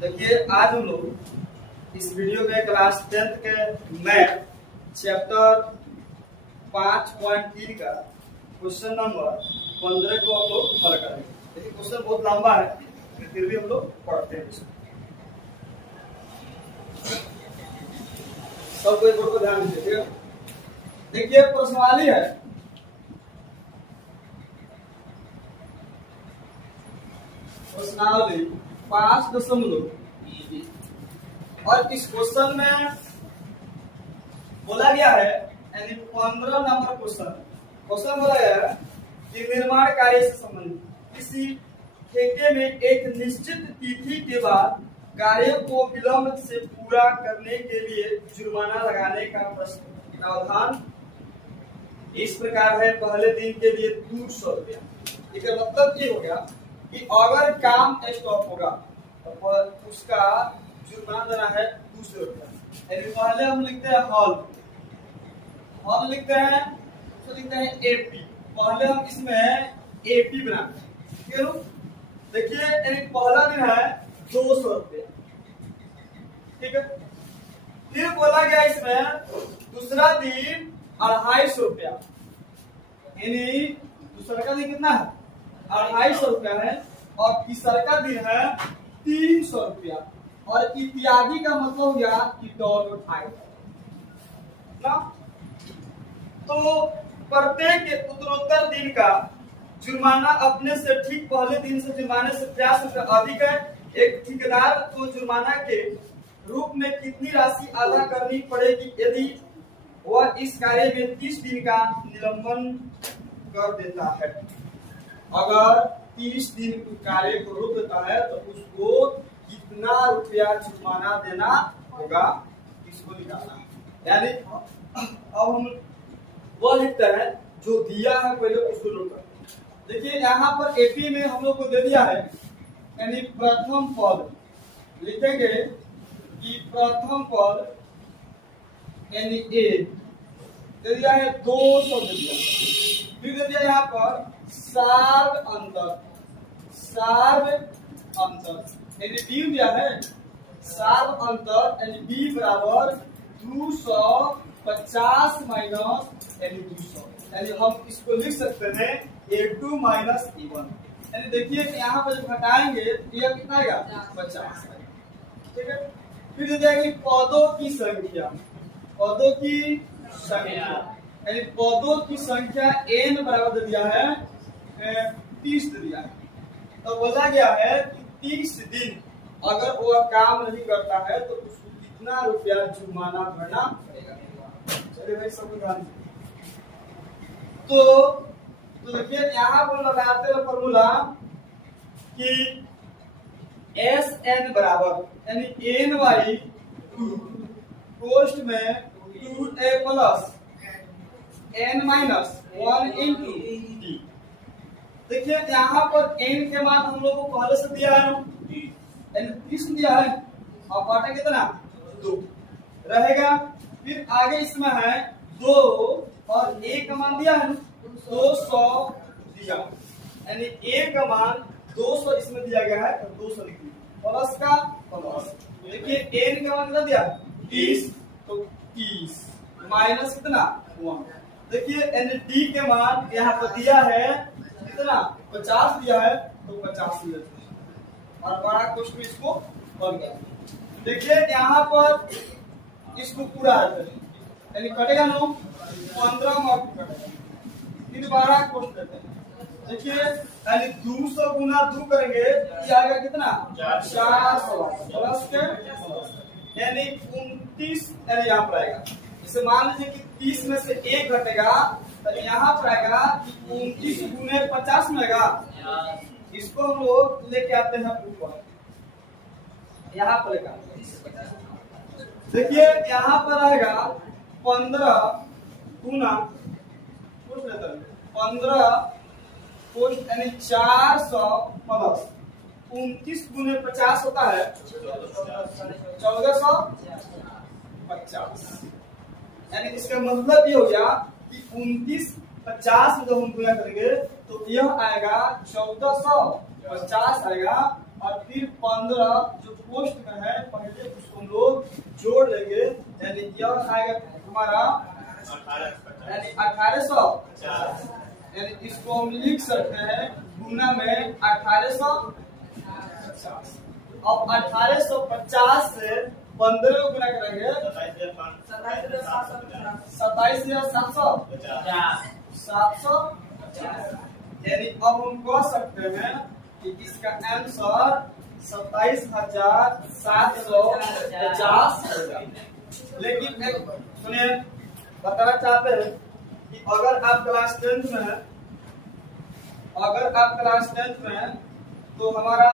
देखिए आज हम लोग इस वीडियो में क्लास 10th के मैथ चैप्टर 5.3 का क्वेश्चन नंबर 15 को हम लोग हल करेंगे। देखिए क्वेश्चन बहुत लंबा है फिर भी हम लोग पढ़ते हैं। सबको एक बार को ध्यान दीजिए। देखिए प्रश्नावली है, प्रश्नावली 5., और इस क्वेश्चन में बोला गया है यानी 15 नंबर क्वेश्चन बोला गया है कि निर्माण कार्य से संबंधित किसी ठेके में एक निश्चित तिथि के बाद कार्य को विलंब से पूरा करने के लिए जुर्माना लगाने का प्रावधान इस प्रकार है। पहले दिन के लिए 200 रुपया। इसका मतलब ये हो गया कि अगर काम स्टॉप होगा तो उसका जुर्माना देना है 200 रुपया। यानी पहले हम लिखते हैं हॉल लिखते हैं तो लिखते हैं एपी। पहले हम इसमें एपी बनाते हैं। क्यों? देखिए यानी पहला दिन है 200 रुपया, ठीक है। फिर बोला गया इसमें दूसरा दिन 250 रुपया, यानी दूसरा का दिन कितना है 250 रुपया है, और तीसरा का दिन है 300 रुपया, और इत्यादि का मतलब हो गया कि डॉलर उठाए ना। तो प्रत्येक उत्तरोत्तर दिन का जुर्माना अपने से ठीक पहले दिन से जुर्माने से 50 रुपया अधिक है। एक ठेकेदार को जुर्माना के रूप में कितनी राशि अदा करनी पड़ेगी यदि वह इस कार्य में 30 दिन का निलंबन कर देता है? अगर 30 दिन कार्य को रोक देता है तो उसको कितना रुपया जुर्माना देना होगा, इसको निकालना है। यानी अब हम वो लिखते हैं जो दिया है पहले उसको रोक। देखिए यहाँ पर एपी में हम लोग को दे दिया है, यानी प्रथम पद लिखेंगे कि प्रथम पद यानी ए दे दिया है 200 दे दिया। फिर दे दिया यहाँ पर सार्व अंतर यानी बी दिया है। सार्व अंतर यानी बी बराबर 250 माइनस यानी 200, यानी हम इसको लिख सकते हैं A2 माइनस A1। यानी देखिए यहाँ पर जब घटाएंगे तो यह कितना आएगा 50, ठीक है। फिर दे दिया कि पदों की संख्या यानी पदों की संख्या n बराबर दे दिया है 30 दे दिया है। तो बोला गया है कि 30 दिन अगर वह काम नहीं करता है तो उसको कितना रुपया जुर्माना भरना पड़ेगा। चलिए भाई सब ध्यान। तो देखिए यहाँ पर लगाते हैं फॉर्मूला कि SN बराबर यानी n/2 पोस्ट में 2a plus n minus 1 into d। देखिए यहाँ पर n के मान हम लोग को पहले से दिया है यानी 30 दिया है, और बाटा कितना 2 रहेगा। फिर आगे इसमें है 2 और a का मान दिया है 200 दिया, यानी a का मान 200 इसमें दिया गया है तो 200 लिख दिया प्लस का प्लस। देखिए n का मान कितना दिया 30 तो 30 माइनस कितना 1। देखिए यानी d के मान यहाँ पर दिया है कितना 50 दिया है तो 50 लिया, और बड़ा क्वेश्चन में इसको हल कर। देखिए यहाँ पर इसको पूरा यानी कटेगा नो 15 मार्क कटेगा। फिर 12 क्वेश्चन देते हैं। देखिए यानी 200 गुना 2 करेंगे ये आएगा कितना 400 प्लस के यानी 29, यानी यहाँ पर आएगा। इसे मान लीजिए कि 30 में से 1 घटेगा तो यहाँ पर आएगा कि 29 गुने 50 में आएगा। इसको हम लोग लेके आते हैं ऊपर, यहाँ पर लेकर। देखिए यहाँ पर आएगा 15 गुना 15 पोस्ट यानी 400 प्लस 29 गुने 50 होता है 1450। यानी इसका मतलब ये हो गया कि 29 50 में जब हम गुना करेंगे तो यह आएगा 1450 आएगा, और फिर 15 जो पोस्ट में है पहले उसको हम लोग जोड़ लेंगे, यानी यह आएगा हमारा यानी 1850, यानी इसको हम लिख सकते हैं गुना में 1850। अब 1850 से 15 को गुना करेंगे 27,750, यानी अब हम कह सकते हैं कि इसका आंसर 27,750 होगा। लेकिन एक सुनिए, बताना चाहते हैं कि अगर आप क्लास 10th में हैं, तो हमारा